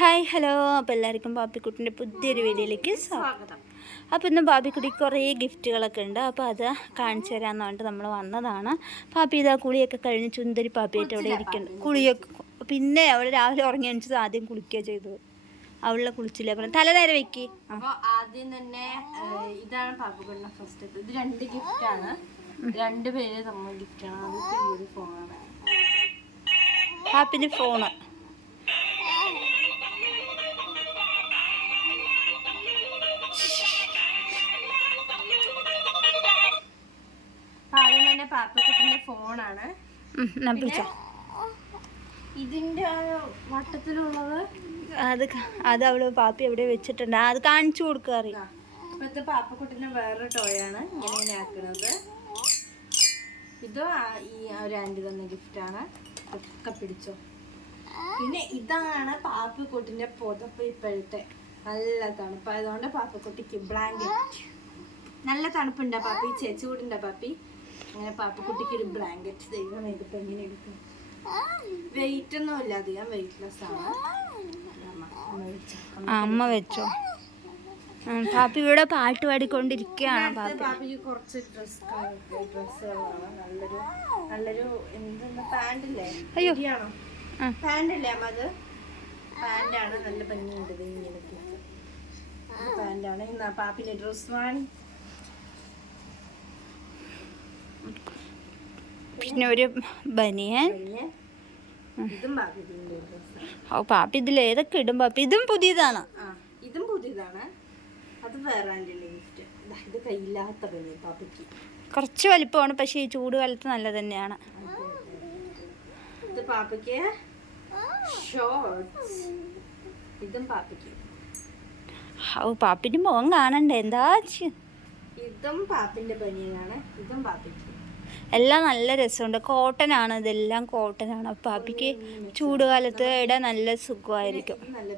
Hi hello. അപ്പോൾ എല്ലാവർക്കും ബാബിക്കുട്ടിന്റെ പുതിയൊരു വീഡിയോയിലേക്ക് സ്വാഗതം. അപ്പോൾ ഇന്ന് ബാബിക്കുട്ടി കുറേ ഗിഫ്റ്റുകളൊക്കെ ഉണ്ട്. അപ്പോൾ അത് കാണിച്ചു തരാമെന്ന് പറഞ്ഞിട്ട് നമ്മൾ വന്നതാണ്. പാപ്പി ഇതാ കുളിയൊക്കെ കഴിഞ്ഞ് ചുന്തരി പാപ്പിയായിട്ട് അവിടെ ഇരിക്കുന്നുണ്ട് കുളിയൊക്കെ പിന്നെ അവൾ രാവിലെ ഉറങ്ങി അണിച്ചത് ആദ്യം കുളിക്കുക ചെയ്തത്. അവളെ കുളിച്ചില്ല. പറഞ്ഞു തല നേരെ വെക്കി. അപ്പോൾ ആദ്യം തന്നെ ഇതാണ് പാപ്പിക്കുട്ടിന്റെ ഫസ്റ്റ് ഇത് രണ്ട് ഗിഫ്റ്റ് ആണ്. രണ്ട് പേര് നമ്മൾ ഗിഫ്റ്റ് ആണ്. ആദ്യത്തെ ഈ ഒരു ഫോണാണ് ഫോണ് ഫോണാണ്. ഇതിന്റെ വട്ടത്തിലുള്ളത് അത് അത് അവൾ പാപ്പി എവിടെ വെച്ചിട്ടുണ്ട്. അത് കാണിച്ചു കൊടുക്കുക അറിയാം ഇതാ. ഇപ്പത്തെ പാപ്പക്കുട്ടിന്റെ വേറൊരു ടോയാണ് ഇങ്ങനെ ആക്കുന്നത്. ഇത് ഈ ഒരു ആന്റി തന്ന ഗിഫ്റ്റ് ആണ്. ഒക്കെ പിടിച്ചോ. പിന്നെ ഇതാണ് പാപ്പക്കുട്ടിന്റെ പുതപ്പ് ഇപ്പോഴത്തെ. നല്ല തണുപ്പ് അതുകൊണ്ട് പാപ്പക്കുട്ടിക്ക് ബ്ലാങ്കറ്റ് നല്ല തണുപ്പുണ്ടാ പാപ്പി ചേച്ചി കൂടിണ്ടോ പാപ്പി. അങ്ങനെ പാപ്പക്കുട്ടിക്ക് ഒരു ബ്ലാങ്കറ്റ് ദൈവം ഇതിപ്പോ എങ്ങനെ എടുക്കും? വെയിറ്റ് ഒന്നും ഇല്ല അധികം വെയിറ്റ്ലെസ് ആണ്. അമ്മ, വെച്ചോ. പാപ്പി ഇവിടെ പാട്ട് പാടിക്കൊണ്ടിരിക്കുകയാണ് പാപ്പിക്ക് കുറച്ച് ഡ്രസ് ഡ്രസ്സുകളാണ് നല്ലൊരു നല്ലൊരു എന്തെന്ന് പാന്റില്ലേ അയ്യോ. പാന്റല്ലേ അമ്മ അത്? പാന്റാണ് നല്ല ഭംഗിയുണ്ട്. ഇങ്ങനെ പാന്റാണ് ഇന്ന് പാപ്പിന്റെ ഡ്രസ് വാങ്ങി പിന്നെ ഒരു ബനിയൻ. ഓ പാപ്പി ഇതിൽ ഏതൊക്കെ ഇടും പാപ്പി ഇതും പുതിയതാണ്. ഇതും പുതിയതാണ്. അത് വേറെ ആന്റിന്റെ ഗിഫ്റ്റ് ഇത് കയ്യില്ലാത്ത ബനിയൻ പാപ്പിക്ക്. കുറച്ച് വലിപ്പമാണ് പക്ഷേ ഈ ചൂട് കാലത്ത് നല്ല തന്നെയാണ്. ഇത് പാപ്പയ്ക്ക് ഷോർട്സ് ഇതും പാപ്പയ്ക്ക് ഓ പാപ്പിന്റെ മുഖം കാണണ്ടേ? എന്താ ഇതും പാപ്പിന്റെ ബനിയനാണ്. ഇതും പാപ്പയ്ക്ക് എല്ലാം നല്ല രസമുണ്ട്. കോട്ടൺ ആണ് ഇതെല്ലാം കോട്ടൺ ആണ് അപ്പൊ പാപ്പിക്ക് ചൂട് കാലത്ത് ഇടാൻ നല്ല സുഖമായിരിക്കും. നല്ല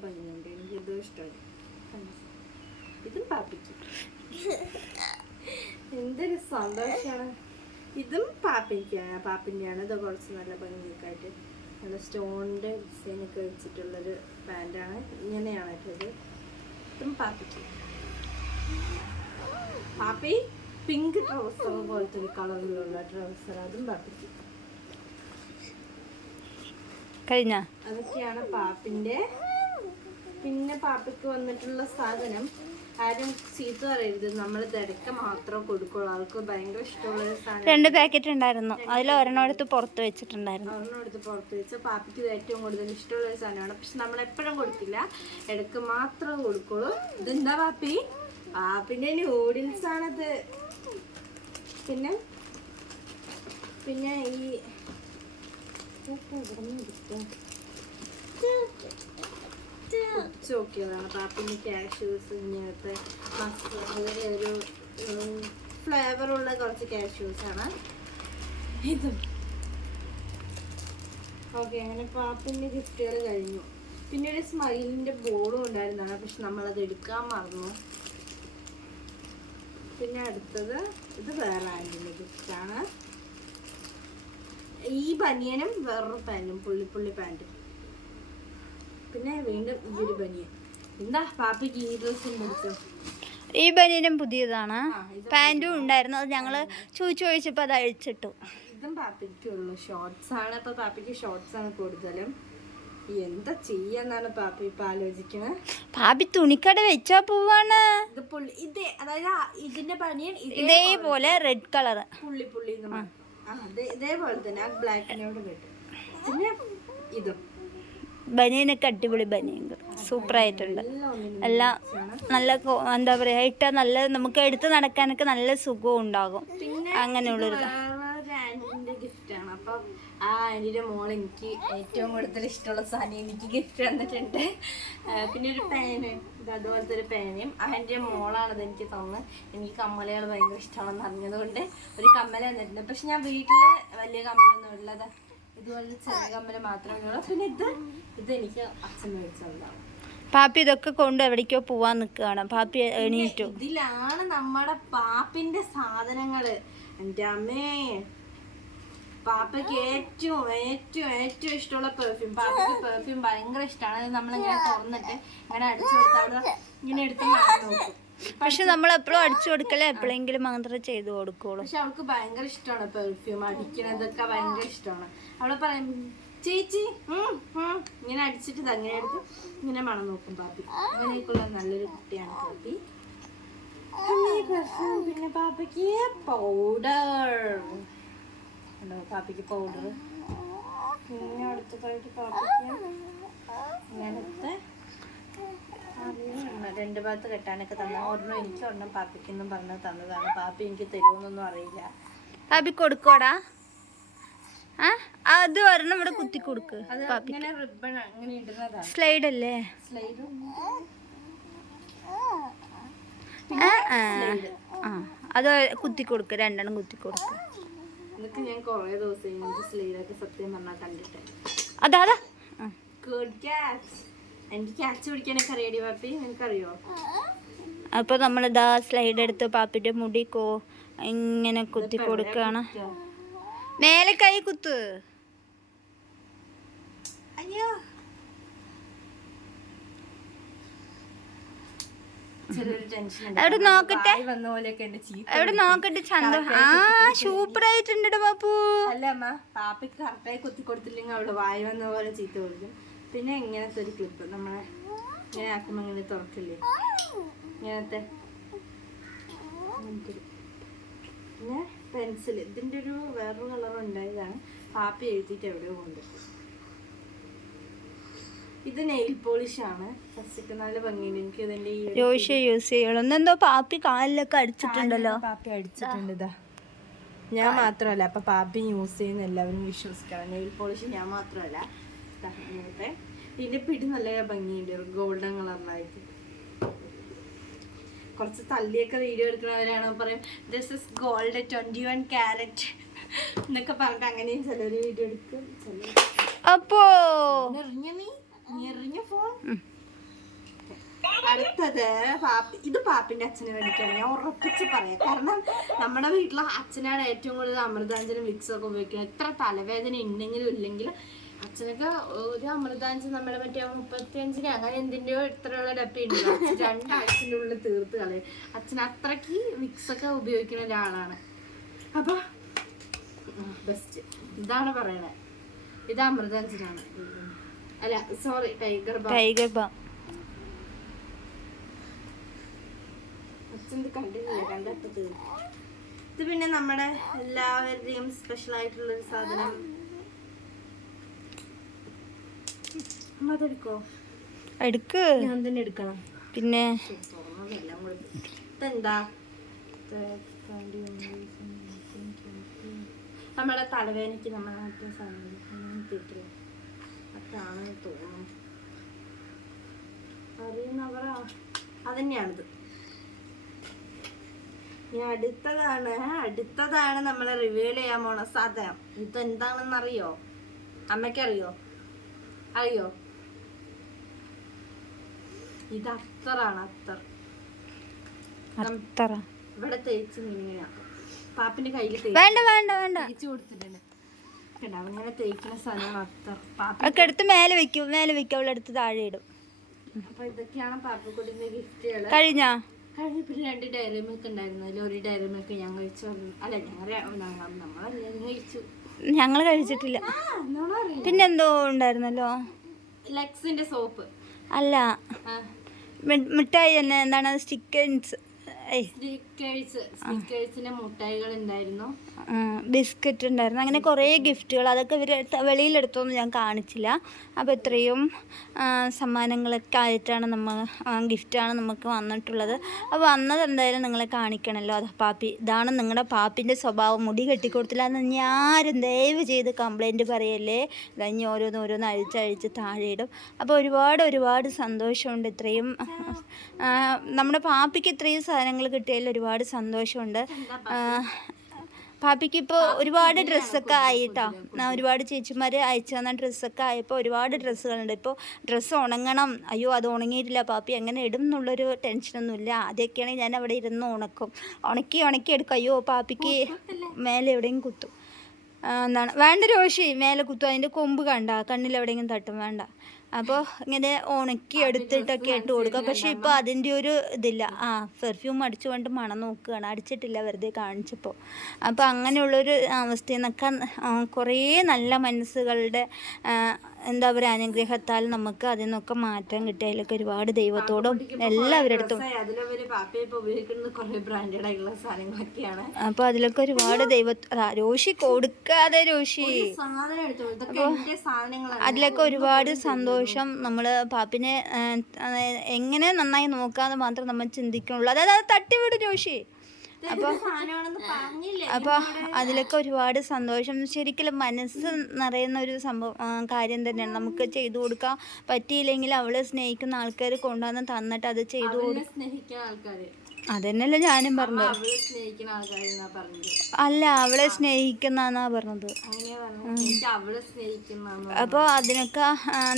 എനിക്ക് ഇതും പാപ്പയ്ക്ക് എന്തൊരു സന്തോഷമാണ് ഇതും പാപ്പയ്ക്കാണ് പാപ്പിന്റെയാണ് ഇത് കുറച്ച് നല്ല ഭംഗിയൊക്കെ ആയിട്ട് നല്ല സ്റ്റോണിന്റെ ഡിസൈനൊക്കെ വെച്ചിട്ടുള്ളൊരു പാന്റാണ് ഇങ്ങനെയാണ് ഇതും പാപ്പിക്ക്. പാപ്പി? പിങ്ക് ട്രൗസർ പോലത്തെ ഒരു കളറിലുള്ള ട്രൗസർ അതും പാപ്പിക്ക് കഴിഞ്ഞ? അതൊക്കെയാണ് പാപ്പിന്റെ. പിന്നെ പാപ്പയ്ക്ക് വന്നിട്ടുള്ള സാധനം ആരും ചീത്ത പറയരുത്. നമ്മൾ തിരക്ക മാത്രം കൊടുക്കുള്ളൂ. ആൾക്ക് ഭയങ്കര ഇഷ്ടമുള്ള സാധനം. രണ്ട് പാക്കറ്റ് ഉണ്ടായിരുന്നു. അതിൽ ഒരെണ്ണോടുത്ത് പുറത്ത് വെച്ചിട്ടുണ്ടായിരുന്നു. ഒരെണ്ണോടുത്ത് പുറത്ത് വെച്ച് പാപ്പിക്ക് ഏറ്റവും കൂടുതൽ ഇഷ്ടമുള്ള ഒരു സാധനമാണ്. പക്ഷെ നമ്മൾ എപ്പോഴും കൊടുക്കില്ല. ഇടയ്ക്ക് മാത്രം കൊടുക്കുള്ളൂ. ഇതെന്താ പാപ്പി? പാപ്പിന്റെ നൂഡിൽസ് ആണത്. പിന്നെ? പിന്നെ ഈ ഇതൊക്കെ പാപ്പിന്റെ കാഷ്യൂസ് ഇങ്ങനത്തെ അങ്ങനെ ഒരു ഫ്ലേവറുള്ള കുറച്ച് കാഷ്യൂസ് ആണ്. ഇതും. ഓക്കെ അങ്ങനെ പാപ്പിന്റെ ഗിഫ്റ്റുകൾ കഴിഞ്ഞു. പിന്നെ ഒരു സ്മൈലിന്റെ ബോളും ഉണ്ടായിരുന്നതാണ്. പക്ഷെ നമ്മളത് എടുക്കാൻ മറന്നു. പിന്നെ അടുത്തത് ഇത് വേറെ ആന്റിന്റെ ഗിഫ്റ്റാണ് ഈ ബനിയനും വേറൊരു പാന്റും പുള്ളി പുള്ളി പാന്റും പിന്നെ വീണ്ടും ഈ ഒരു ബനിയൻ. എന്താ പാപ്പിക്ക് ഈ ദിവസം ഈ ബനിയനും പുതിയതാണ്. പാന്റും ഉണ്ടായിരുന്നു. അത് ഞങ്ങൾ ചോദിച്ചു ചോദിച്ചപ്പോൾ അത് അഴിച്ചിട്ടു. ഇതും പാപ്പിക്കുള്ളൂ ഷോർട്സ് ആണ്. ഇപ്പൊ പാപ്പിക്ക് ഷോർട്സ് ആണ് കൂടുതലും. എന്താ ചെയ്യാന്നാണ് പാപ്പി ഇപ്പൊ ആലോചിക്കണത് പാപ്പി തുണിക്കട വെച്ചാ പോവാണ്. ഇത് പുള്ളി ഇതേ അതായത് ആ ഇതിന്റെ ഇതേ ഇതേപോലെ റെഡ് കളർ പുള്ളി പുള്ളി എന്ന് പറയും. ആ ഇതേ- ഇതേപോലെ തന്നെ ആ ബ്ലാക്കിനോട് കിട്ടും. പിന്നെ ഇതും. ബനിയനൊക്കെ അടിപൊളി ബനിയൻ സൂപ്പർ ആയിട്ടുണ്ട്. എല്ലാം. നല്ല കോ- എന്താ പറയാ ഇട്ടാൽ നല്ല നമുക്ക് എടുത്ത് നടക്കാനൊക്കെ നല്ല സുഖവും ഉണ്ടാകും. അങ്ങനെയുള്ളൊരു വേറെ ഒരു ആന്റിന്റെ ഗിഫ്റ്റ് ആണ്. അപ്പം ആ എന്റെ മോൾ എനിക്ക് ഏറ്റവും കൂടുതൽ ഇഷ്ടമുള്ള സാധനം എനിക്ക് ഗിഫ്റ്റ് തന്നിട്ടുണ്ട്. പിന്നെ ഒരു പേന ഇത് അതുപോലത്തെ ഒരു പേനയും. ആ എന്റെ മോളാണ് ഇത് എനിക്ക് തന്ന്. എനിക്ക് കമ്മലുകൾ ഭയങ്കര ഇഷ്ടമാണെന്ന് അറിഞ്ഞതുകൊണ്ട് ഒരു കമ്മല തന്നിട്ടുണ്ട്. പക്ഷെ ഞാൻ വീട്ടിൽ വലിയ കമ്മലൊന്നും ഉള്ളത് ഇതുപോലെ ചെറിയ കമ്മൽ മാത്രമേ ഉള്ളൂ പിന്നെ ഇത് ഇത് എനിക്ക് അച്ഛൻ മേടിച്ചതാണ് പാപ്പി ഇതൊക്കെ കൊണ്ട് എവിടേക്കോ പോവാൻ നിൽക്കുകയാണ്. പാപ്പി എണീറ്റു. ഇതിലാണ് നമ്മുടെ പാപ്പിന്റെ സാധനങ്ങൾ. എന്റെ അമ്മേ പാപ്പയ്ക്ക് ഏറ്റവും ഏറ്റവും ഏറ്റവും ഇഷ്ടമുള്ള പെർഫ്യൂം പാപ്പയ്ക്ക് പെർഫ്യൂം ഭയങ്കര ഇഷ്ടമാണ് അത് നമ്മളിങ്ങനെ തുറന്നിട്ട് ഇങ്ങനെ അടിച്ചു കൊടുത്ത് അവിടെ ഇങ്ങനെ എടുത്ത് നോക്കും പക്ഷെ നമ്മൾ എപ്പോഴും അടിച്ചു കൊടുക്കല എപ്പോഴെങ്കിലും മാത്രമേ ചെയ്തു കൊടുക്കുള്ളൂ. പക്ഷെ അവൾക്ക് ഭയങ്കര ഇഷ്ടമാണ് പെർഫ്യൂം അടിക്കണതൊക്കെ ഭയങ്കര ഇഷ്ടമാണ് അവളെ പറയും ചേച്ചി ഉം, ഉം." ഇങ്ങനെ അടിച്ചിട്ട് അങ്ങനെ എടുത്ത് ഇങ്ങനെ മണം നോക്കും പാപ്പി. അങ്ങനെയൊക്കെയുള്ള നല്ലൊരു കുട്ടിയാണ് പാപ്പി. പിന്നെ പാപ്പയ്ക്ക് പൗഡർ ഉണ്ടോ? കാപ്പിക്ക് പൗഡർ പിന്നെ അടുത്തതായിട്ട് കാപ്പിക്ക് ഇങ്ങനത്തെ. രണ്ട് ഭാഗത്ത് കെട്ടാനൊക്കെ തന്ന. ഒരെണ്ണം എനിക്ക് ഒരെണ്ണം പാപ്പിക്കെന്നും പറഞ്ഞ് തന്നതാണ്. പാപ്പി എനിക്ക് തരുമെന്നൊന്നും അറിയില്ല. പാപ്പി കൊടുക്കോടാ? അത് ഒരെണ്ണം ഇവിടെ കുത്തി കൊടുക്ക് ഇങ്ങനെ സ്ലൈഡ് അല്ലേ? അത് കുത്തി കൊടുക്ക്. രണ്ടെണ്ണം കുത്തി കൊടുക്ക്. ഇതൊക്കെ ഞാൻ കുറേ ദിവസം സ്ലൈഡൊക്കെ സത്യം പറഞ്ഞാൽ കണ്ടിട്ട്. അതാ. ഗുഡ് ക്യാച്ച് എനിക്ക് ക്യാച്ച് പിടിക്കാനൊക്കെ അറിയാടി പാപ്പി നിനക്കറിയോ? അപ്പോൾ നമ്മളിതാ സ്ലൈഡ് എടുത്ത് പാപ്പിന്റെ മുടി കോ ഇങ്ങനെ കുത്തി കൊടുക്കുകയാണ് മേലെ കൈ കുത്ത്. അയ്യോ. ചെറിയൊരു ടെൻഷൻ അവിടെ നോക്കട്ടെ? വന്ന പോലെയൊക്കെ ഉണ്ട് ചീത്ത എവിടെ നോക്കട്ടെ ചന്ത? ആ സൂപ്പർ ആയിട്ടുണ്ട് പാപ്പു അല്ല അമ്മ പാപ്പയ്ക്ക് കറക്റ്റായി കുത്തി കൊടുത്തില്ലെങ്കിൽ അവൾ വായി വന്ന പോലെ ചീത്ത കൊടുക്കും പിന്നെ ഇങ്ങനത്തെ ഒരു ക്ലിപ്പ് നമ്മളെ ഇങ്ങനെ ആക്കുമ്പോ ഇങ്ങനെ തുറക്കില്ലേ? ഇങ്ങനത്തെ. പിന്നെ പെൻസിൽ ഇതിന്റെ ഒരു വേറൊരു കളർ ഉണ്ടായതാണ്. പാപ്പി എഴുതിയിട്ട് എവിടെയോ കൊണ്ട് ഇത് നെയിൽ പോളിഷ് ആണ്. ഫസ്റ്റ് നല്ല ഭംഗിയുണ്ട്. എനിക്ക് ഇതിന്റെ ഈ യൂസ് ചെയ്യുള്ളൂ എന്നെന്തോ പാപ്പി കാലിലൊക്കെ അടിച്ചിട്ടുണ്ടല്ലോ. പാപ്പി അടിച്ചിട്ടുണ്ട് ഇതാ. ഞാൻ മാത്രമല്ല അപ്പൊ പാപ്പി യൂസ് ചെയ്യുന്ന എല്ലാവരും വിശ്വസിക്കണം. നെയിൽ പോളിഷ് ഞാൻ മാത്രമല്ല. ഇങ്ങനത്തെ ഇതിന്റെ പിടി നല്ല ഭംഗിയുണ്ട്. ഗോൾഡൻ കളറിലായിട്ട് കുറച്ച് തല്ലിയൊക്കെ വീഡിയോ എടുക്കുന്നവരാണ് പറയും this is gold twenty one carat എന്നൊക്കെ പറഞ്ഞിട്ട് അങ്ങനെയും ചിലർ വീഡിയോ എടുക്കും. അപ്പോ നീ? അടുത്തത് പാപ്പി ഇത് പാപ്പിന്റെ അച്ഛന് വേണ്ടിയിട്ടാണ്. ഞാൻ ഉറപ്പിച്ച് പറയാം. കാരണം നമ്മുടെ വീട്ടിലെ അച്ഛനാണ് ഏറ്റവും കൂടുതൽ അമൃതാഞ്ജനും മിക്സ് ഒക്കെ ഉപയോഗിക്കുന്നത്. എത്ര തലവേദന ഉണ്ടെങ്കിലും ഇല്ലെങ്കിലും അച്ഛനൊക്കെ ഒരു അമൃതാഞ്ജൻ നമ്മുടെ മറ്റേ മുപ്പത്തിയഞ്ചിന് അങ്ങനെ എന്തിന്റെയോ ഇത്രയുള്ള ഡപ്പി ഉണ്ട് രണ്ടാഴ്ചന്റെ ഉള്ളിൽ തീർത്ത് കളയും. അച്ഛൻ അത്രയ്ക്ക് മിക്സ് ഒക്കെ ഉപയോഗിക്കുന്ന ഒരാളാണ്. അപ്പൊ ബെസ്റ്റ് ഇതാണ് പറയണേ. ഇത് അമൃതാഞ്ജനാണ് അല്ല സോറി ടൈഗർ ടൈഗർ ബാം കണ്ടിട്ടില്ല കണ്ടപ്പോ ഇത് പിന്നെ നമ്മുടെ എല്ലാവരുടെയും സ്പെഷ്യൽ ആയിട്ടുള്ള ഒരു സാധനം അതെടുക്കോ എടുക്ക്? ഞാൻ തന്നെ എടുക്കണം. പിന്നെ? ഇതെന്താ? നമ്മുടെ തലവേദനയ്ക്ക് മറ്റേ സാധനം തീർക്കില്ല തോന്നുന്നു അതന്നെയാണിത്. ഇനി അടുത്തതാണ്. അടുത്തതാണ് നമ്മൾ റിവീൽ ചെയ്യാൻ പോണ സാധനം. ഇത് എന്താണെന്ന് അറിയോ അമ്മയ്ക്കറിയോ? അറിയോ? ഇത് അത്തറാണ് അത്തർ. ഇവിടെ തേച്ച് ഇങ്ങനെയാണ് പാപ്പിന്റെ കയ്യിൽ വേണ്ട വേണ്ട വേണ്ട. തേച്ച് കൊടുത്തിട്ടുണ്ട്. അങ്ങനെ തേക്കുന്ന സാധനം ഒക്കെ എടുത്ത് മേലെ വെക്കും. മേലെ വെക്കും. അവളെ എടുത്ത് താഴെ ഇടും. അപ്പൊ ഇതൊക്കെയാണ് പാപ്പക്കുട്ടിന്റെ ഗിഫ്റ്റുകൾ കഴിഞ്ഞാ? കഴിഞ്ഞ പിന്നെ രണ്ട് ഡയറി മിൽക്ക് ഒരു ഡയറി മിൽക്ക് ഞാൻ കഴിച്ചു. അല്ല ഞങ്ങൾ നമ്മളെല്ലാവരും കഴിച്ചു. ഞങ്ങൾ കഴിച്ചിട്ടില്ല. പിന്നെന്തോ ഉണ്ടായിരുന്നല്ലോ? ലെക്സിന്റെ സോപ്പ്. അല്ല. മിഠായി തന്നെ. എന്താണ്? സ്റ്റിക്കേഴ്സ് ബിസ്ക്കറ്റ് ഉണ്ടായിരുന്നു. അങ്ങനെ കുറേ ഗിഫ്റ്റുകൾ. അതൊക്കെ ഇവർ വെളിയിലെടുത്തൊന്നും ഞാൻ കാണിച്ചില്ല. അപ്പോൾ ഇത്രയും സമ്മാനങ്ങളൊക്കെ ആയിട്ടാണ് നമ്മൾ ഗിഫ്റ്റാണ് നമുക്ക് വന്നിട്ടുള്ളത്. അപ്പോൾ വന്നത് എന്തായാലും നിങ്ങളെ കാണിക്കണമല്ലോ അത് പാപ്പി. ഇതാണ് നിങ്ങളുടെ പാപ്പിന്റെ സ്വഭാവം. മുടി കെട്ടിക്കൊടുത്തില്ല എന്ന് ആരും ദയവ് ചെയ്ത് കംപ്ലൈന്റ് പറയല്ലേ? ഇതഞ്ഞ് ഓരോന്ന് ഓരോന്ന് അഴിച്ചഴിച്ച് താഴെയിടും അപ്പോൾ ഒരുപാട് ഒരുപാട് സന്തോഷമുണ്ട് ഇത്രയും. നമ്മുടെ പാപ്പിക്ക് ഇത്രയും സാധനങ്ങൾ കിട്ടിയതിൽ ഒരുപാട് സന്തോഷമുണ്ട്. പാപ്പിക്ക് ഇപ്പോൾ ഒരുപാട് ഡ്രസ്സൊക്കെ ആയിട്ടോ? ഞാൻ ഒരുപാട് ചേച്ചിമാർ അയച്ചു തന്ന ഡ്രസ്സൊക്കെ ആയപ്പോൾ ഒരുപാട് ഡ്രസ്സുകളുണ്ട്. ഇപ്പോൾ ഡ്രസ്സ് ഉണങ്ങണം. അയ്യോ അത് ഉണങ്ങിയിട്ടില്ല പാപ്പി. എങ്ങനെ ഇടും എന്നുള്ളൊരു ടെൻഷനൊന്നുമില്ല. ആദ്യമൊക്കെയാണെങ്കിൽ ഞാൻ അവിടെ ഇരുന്ന് ഉണക്കും. ഉണക്കി ഉണക്കി എടുക്കും. അയ്യോ പാപ്പിക്ക് മേലെ എവിടെയും കുത്തും. എന്താണ്? വേണ്ട രോഷി മേലെ കുത്തും. അതിന്റെ കൊമ്പ് കണ്ട? കണ്ണിൽ എവിടെയെങ്കിലും തട്ടും. വേണ്ട. അപ്പോൾ ഇങ്ങനെ ഉണക്കി എടുത്തിട്ടൊക്കെ ഇട്ട് കൊടുക്കുക പക്ഷെ ഇപ്പോൾ അതിന്റെ ഒരു ഇതില്ല. ആ പെർഫ്യൂം അടിച്ചുകൊണ്ട് മണം നോക്കുകയാണ്. അടിച്ചിട്ടില്ല വെറുതെ കാണിച്ചപ്പോൾ അപ്പോൾ അങ്ങനെയുള്ളൊരു അവസ്ഥയിൽ നിന്നൊക്കെ കുറേ നല്ല മനസ്സുകളുടെ എന്താ പറയുക അനുഗ്രഹത്താൽ നമുക്ക് അതിൽ നിന്നൊക്കെ മാറ്റം കിട്ടി. അതിലൊക്കെ ഒരുപാട് ദൈവത്തോടും എല്ലാവരുടെ അടുത്തും. അപ്പോൾ അതിലൊക്കെ ഒരുപാട് ദൈവ രോഷി കൊടുക്കാതെ രോഷി. അതിലൊക്കെ ഒരുപാട് സന്തോഷം നമ്മൾ പാപ്പിനെ എങ്ങനെ നന്നായി നോക്കാന്ന് മാത്രം നമ്മൾ ചിന്തിക്കുള്ളൂ. അതായത് അത് തട്ടിവിടും ജോഷി അപ്പോൾ അപ്പോൾ അതിലൊക്കെ ഒരുപാട് സന്തോഷം. ശരിക്കും മനസ്സ് നിറയുന്ന ഒരു സംഭവം കാര്യം തന്നെയാണ്. നമുക്ക് ചെയ്തു കൊടുക്കാൻ പറ്റിയില്ലെങ്കിൽ അവളെ സ്നേഹിക്കുന്ന ആൾക്കാർ കൊണ്ടുവന്ന് തന്നിട്ട് അത് ചെയ്തു കൊടുക്കും സ്നേഹിക്കുന്ന അതന്നെയല്ലേ ഞാനും പറഞ്ഞത്. സ്നേഹിക്കുന്ന അല്ല അവളെ സ്നേഹിക്കുന്നാന്നാ പറഞ്ഞത്. സ്നേഹിക്കുന്ന അപ്പോൾ അതിനൊക്കെ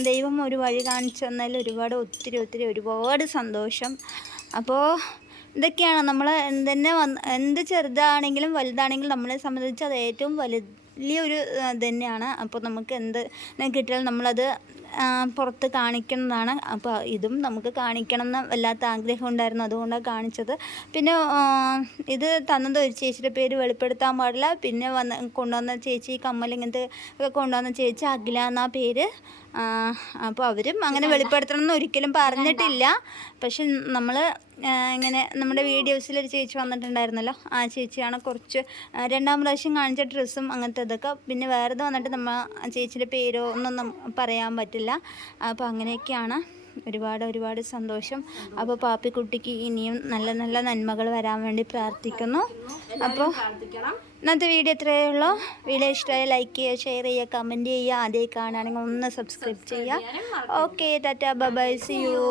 ദൈവം ഒരു വഴി കാണിച്ചു തന്നതിൽ ഒരുപാട് ഒത്തിരി ഒത്തിരി ഒരുപാട് സന്തോഷം. അപ്പോൾ ഇതൊക്കെയാണ്. നമ്മൾ എന്തെന്നെ വന്ന് എന്ത് ചെറുതാണെങ്കിലും വലുതാണെങ്കിലും നമ്മളെ സംബന്ധിച്ച് അത് ഏറ്റവും വലിയൊരു ഇതന്നെയാണ് ഇത് തന്നെയാണ് അപ്പോൾ നമുക്ക് എന്ത് കിട്ടിയാലും നമ്മളത് പുറത്ത് കാണിക്കുന്നതാണ്. അപ്പോൾ ഇതും നമുക്ക് കാണിക്കണം എന്ന് വല്ലാത്ത ആഗ്രഹം ഉണ്ടായിരുന്നു അതുകൊണ്ടാണ് കാണിച്ചത്. പിന്നെ ഇത് തന്നത് ഒരു ചേച്ചിയുടെ പേര് വെളിപ്പെടുത്താൻ പാടില്ല. പിന്നെ വന്ന് കൊണ്ടുവന്ന ചേച്ചി കമ്മൽ ഇങ്ങനത്തെ ഒക്കെ കൊണ്ടുവന്ന ചേച്ചി അഖില എന്നാ പേര്. അപ്പോൾ അവരും അങ്ങനെ വെളിപ്പെടുത്തണം എന്ന് ഒരിക്കലും പറഞ്ഞിട്ടില്ല. പക്ഷെ നമ്മൾ ഇങ്ങനെ നമ്മുടെ വീഡിയോസിൽ ഒരു ചേച്ചി വന്നിട്ടുണ്ടായിരുന്നല്ലോ. ആ ചേച്ചിയാണ് കുറച്ച് രണ്ടാം പ്രാവശ്യം കാണിച്ച ഡ്രസ്സും അങ്ങനത്തെ ഇതൊക്കെ. പിന്നെ വേറെ വന്നിട്ട് നമ്മൾ ചേച്ചിയുടെ പേരോ ഒന്നും പറയാൻ പറ്റില്ല. അപ്പോൾ അങ്ങനെയൊക്കെയാണ്. ഒരുപാട് ഒരുപാട് സന്തോഷം. അപ്പോൾ പാപ്പിക്കുട്ടിക്ക് ഇനിയും നല്ല നല്ല നന്മകൾ വരാൻ വേണ്ടി പ്രാർത്ഥിക്കുന്നു. അപ്പോൾ ഇന്നത്തെ വീഡിയോ ഇത്രയേ ഉള്ളൂ. വീഡിയോ ഇഷ്ടമായ ലൈക്ക് ചെയ്യുക ഷെയർ ചെയ്യുക കമന്റ് ചെയ്യുക. ആദ്യമായി കാണുകയാണെങ്കിൽ ഒന്ന് സബ്സ്ക്രൈബ് ചെയ്യുക. Okay tata bye see you